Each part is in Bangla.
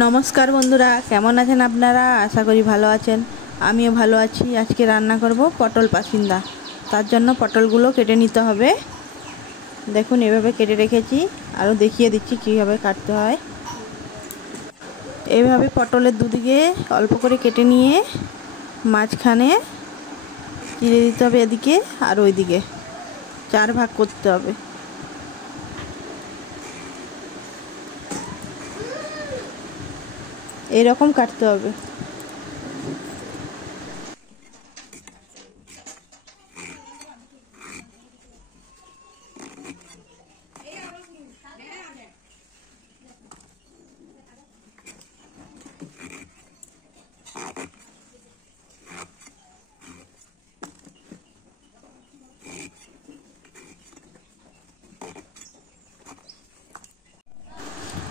नमस्कार बंधुरा केमन आছেন আপনারা आशा करी ভালো আছেন। আমিও ভালো আছি। আজকে রান্না করব পটল পাসিন্দা। তার জন্য পটলগুলো কেটে নিতে হবে। দেখুন এভাবে কেটে রেখেছি, আরও দেখিয়ে দিচ্ছি কিভাবে কাটতে হয়। এইভাবে পটলের দুদিকে অল্প করে কেটে নিয়ে মাঝখানে চিড়ে দিতে হবে, এদিকে আর ওইদিকে 4 ভাগ করতে হবে। এরকম কাটতে হবে।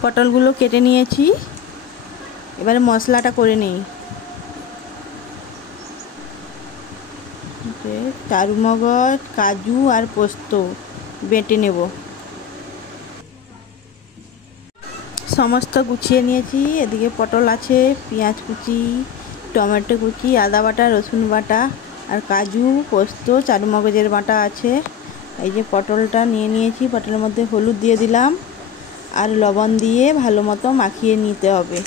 পটলগুলো কেটে নিয়েছি, এবারে মশলাটা করে নেই। চারুমগজ, কাজু আর পোস্ত বেটে নেব। সমস্ত গুছিয়ে নিয়েছি। এদিকে পটল আছে, পেঁয়াজ কুচি, টমেটো কুচি, আদা বাটা, রসুন বাটা আর কাজু, পোস্ত, চারুমগজের বাটা আছে। এই যে পটলটা নিয়ে নিয়েছি, পটলের মধ্যে হলুদ দিয়ে দিলাম আর লবণ দিয়ে ভালো মতো মাখিয়ে নিতে হবে।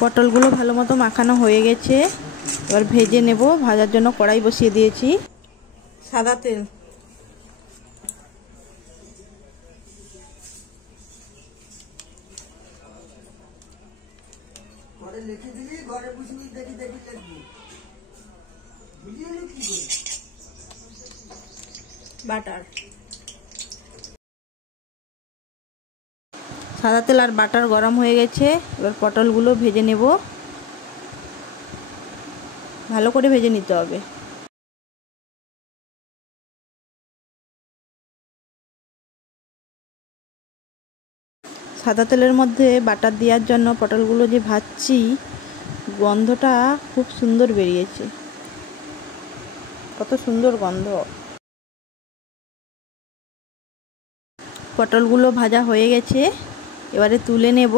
পটলগুলো ভালো মতো মাখানো হয়ে গেছে, এবার ভেজে নেব। ভাজার জন্য কড়াই বসিয়ে দিয়েছি। সাদা তেল, বাটার, সাদা তেল আর বাটার গরম হয়ে গেছে। এবার পটলগুলো ভেজে নেব, ভালো করে ভেজে নিতে হবে। সাদা তেলের মধ্যে বাটার দেওয়ার জন্য পটলগুলো যে ভাজছি, গন্ধটা খুব সুন্দর বেরিয়েছে। কত সুন্দর গন্ধ। পটলগুলো ভাজা হয়ে গেছে, এবারে তুলে নেব।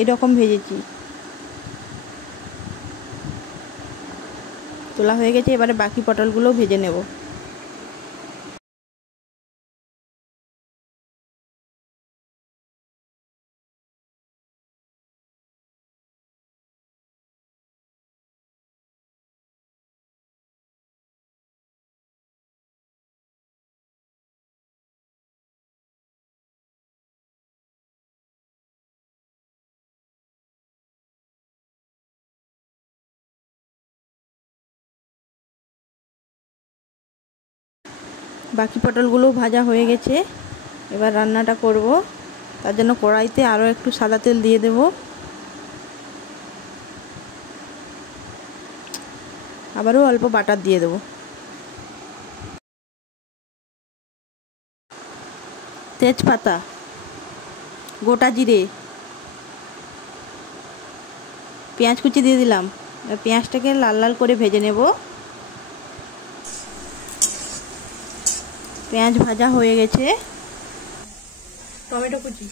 এরকম ভেজেছি, তোলা হয়ে গেছে। এবারে বাকি পটলগুলো ভেজে নেব। বাকি পটলগুলো ভাজা হয়ে গেছে, এবার রান্নাটা করব। তার জন্য কড়াইতে আরও একটু সাদা তেল দিয়ে দেব। আবারও অল্প বাটার দিয়ে দেব। তেজপাতা, গোটা জিরে, পেঁয়াজ কুচি দিয়ে দিলাম। পেঁয়াজটাকে লাল লাল করে ভেজে নেব। পেঁয়াজ ভাজা হয়ে গেছে। টমেটো কুচি,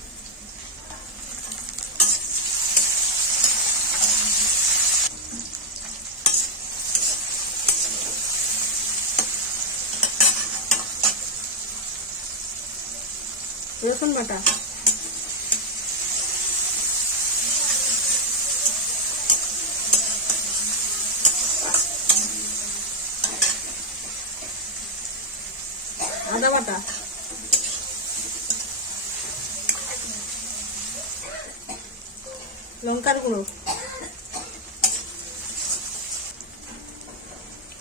রসুন বাটা, আদা বাটা, লঙ্কার গুঁড়ো,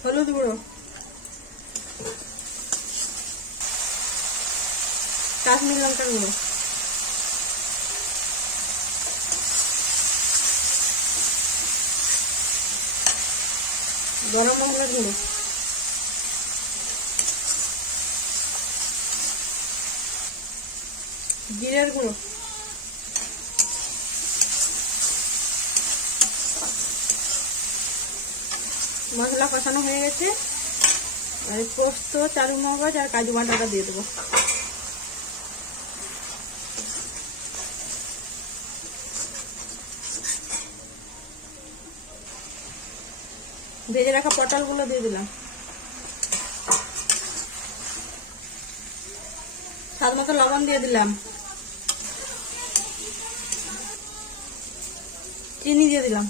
হলুদ গুঁড়ো, কাশ্মীরি লঙ্কার গুঁড়ো, গরম মশলার গুঁড়ো, জিরের গুঁড়ো, মশলা কষানো হয়ে গেছে, এবারে পোস্ত, চারু মগজ আর কাজু বাটাটা দিয়ে দেবো। ভেজে রাখা পটলগুলো দিয়ে দিলাম। স্বাদ মতো লবণ দিয়ে দিলাম। চিনি দিয়ে দিলাম।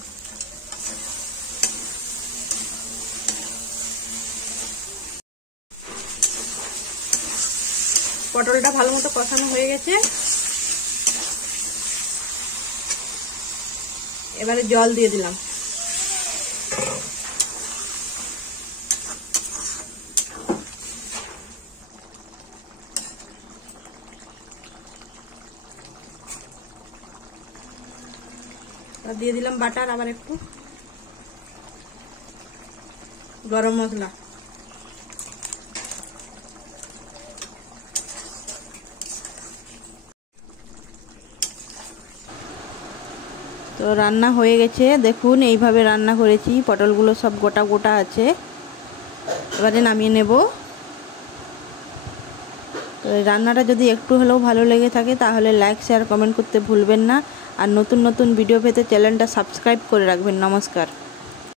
পটলটা ভালো মতো কষানো হয়ে গেছে। এবারে জল দিয়ে দিলাম। দিয়ে দিলাম বাটার, আবার একটু গরম মশলা। তো রান্না হয়ে গেছে, দেখুন এইভাবে রান্না করেছি, পটলগুলো সব গোটা গোটা আছে। এবারে নামিয়ে নেব। তো এই রান্নাটা যদি একটু হলেও ভালো লেগে থাকে তাহলে লাইক, শেয়ার, কমেন্ট করতে ভুলবেন না। আর নতুন নতুন ভিডিও পেতে চ্যানেলটা সাবস্ক্রাইব করে রাখবেন। নমস্কার।